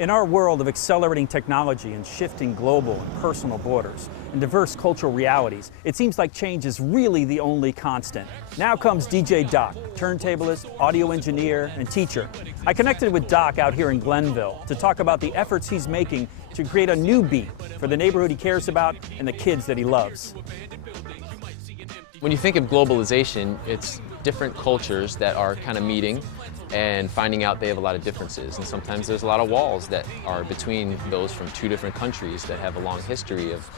In our world of accelerating technology and shifting global and personal borders and diverse cultural realities, it seems like change is really the only constant. Now comes DJ Doc, turntablist, audio engineer, and teacher. I connected with Doc out here in Glenville to talk about the efforts he's making to create a new beat for the neighborhood he cares about and the kids that he loves. When you think of globalization, it's different cultures that are kind of meeting and finding out they have a lot of differences. And sometimes there's a lot of walls that are between those from two different countries that have a long history of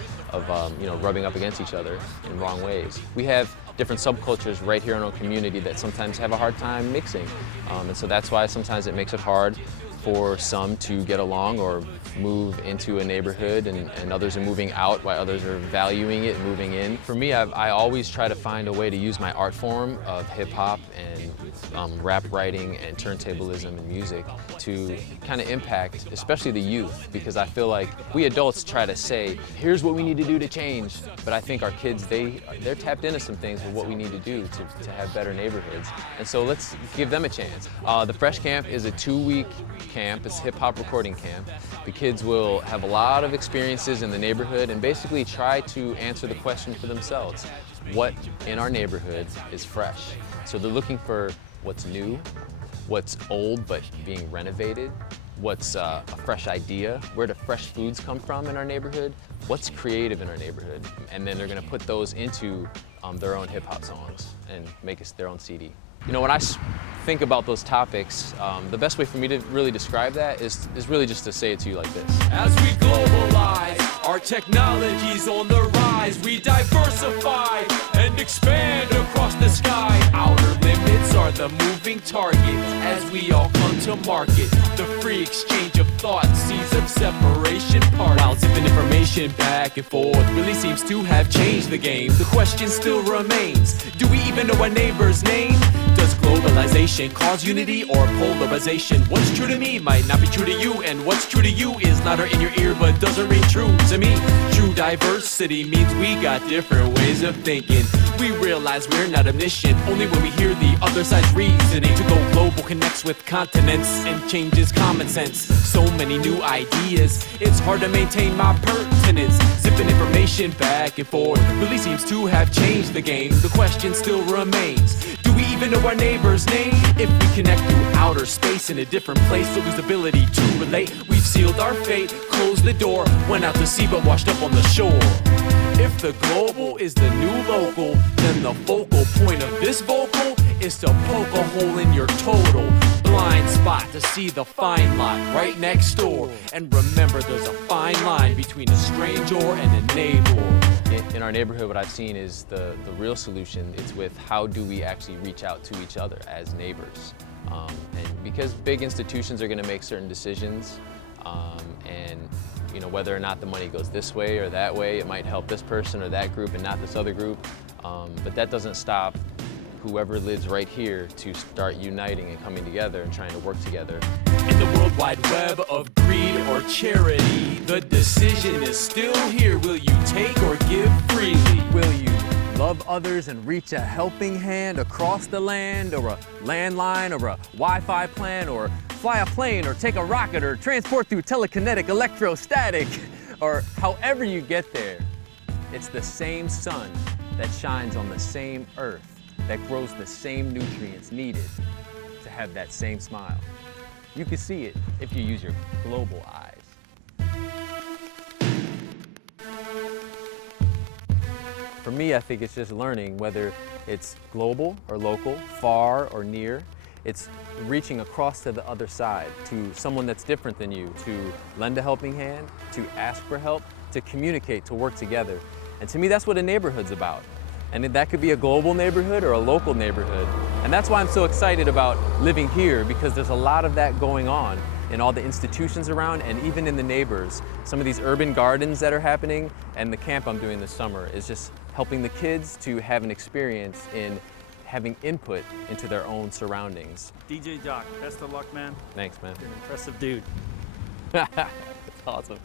rubbing up against each other in wrong ways. We have different subcultures right here in our community that sometimes have a hard time mixing. And so that's why sometimes it makes it hard for some to get along or move into a neighborhood, and others are moving out while others are valuing it and moving in. For me, I always try to find a way to use my art form of hip-hop and rap writing and turntablism and music to kind of impact, especially the youth, because I feel like we adults try to say, here's what we need to do to change, but I think our kids, they're tapped into some things of what we need to do to have better neighborhoods. And so let's give them a chance. The Fresh Camp is a 2-week camp. It's a hip-hop recording camp. The kids will have a lot of experiences in the neighborhood and basically try to answer the question for themselves. What in our neighborhood is fresh? So they're looking for what's new, what's old but being renovated, what's a fresh idea, where do fresh foods come from in our neighborhood, what's creative in our neighborhood, and then they're going to put those into their own hip-hop songs and make it their own CD. You know, when I think about those topics, the best way for me to really describe that is really just to say it to you like this. As we globalize, our technology's on the rise. We diversify and expand across the sky. Outer limits are the moving target as we all come to market. The free exchange of thoughts, seas of separation part. While zipping information back and forth really seems to have changed the game, the question still remains, do we even know our neighbor's name? Does globalization cause unity or polarization? What's true to me might not be true to you, and what's true to you is louder in your ear but doesn't ring true to me. True diversity means we got different ways of thinking. We realize we're not omniscient only when we hear the other side's reasoning. To go global connects with continents and changes common sense. So many new ideas, it's hard to maintain my pertinence. Zipping information back and forth really seems to have changed the game. The question still remains, do we even know our neighbor's name? If we connect through outer space in a different place, so lose the ability to relate. We've sealed our fate, closed the door, went out to sea but washed up on the shore. If the global is the new local, then the focal point of this vocal is to poke a hole in your total blind spot to see the fine line right next door. And remember, there's a fine line between a stranger and a neighbor. In our neighborhood, what I've seen is the real solution is with how do we actually reach out to each other as neighbors. And because big institutions are going to make certain decisions, and you know, whether or not the money goes this way or that way, it might help this person or that group and not this other group, but that doesn't stop whoever lives right here to start uniting and coming together and trying to work together. In the world wide web of greed or charity, the decision is still here. Will you take or give freely? Will you love others and reach a helping hand across the land, or a landline, or a Wi-Fi plan, or fly a plane, or take a rocket, or transport through telekinetic electrostatic, or however you get there? It's the same sun that shines on the same earth that grows the same nutrients needed to have that same smile. You can see it if you use your global eyes. For me, I think it's just learning, whether it's global or local, far or near. It's reaching across to the other side, to someone that's different than you, to lend a helping hand, to ask for help, to communicate, to work together. And to me, that's what a neighborhood's about. And that could be a global neighborhood or a local neighborhood. And that's why I'm so excited about living here, because there's a lot of that going on in all the institutions around and even in the neighbors. Some of these urban gardens that are happening, and the camp I'm doing this summer is just helping the kids to have an experience in having input into their own surroundings. DJ Doc, best of luck, man. Thanks, man. You're an impressive dude. That's awesome.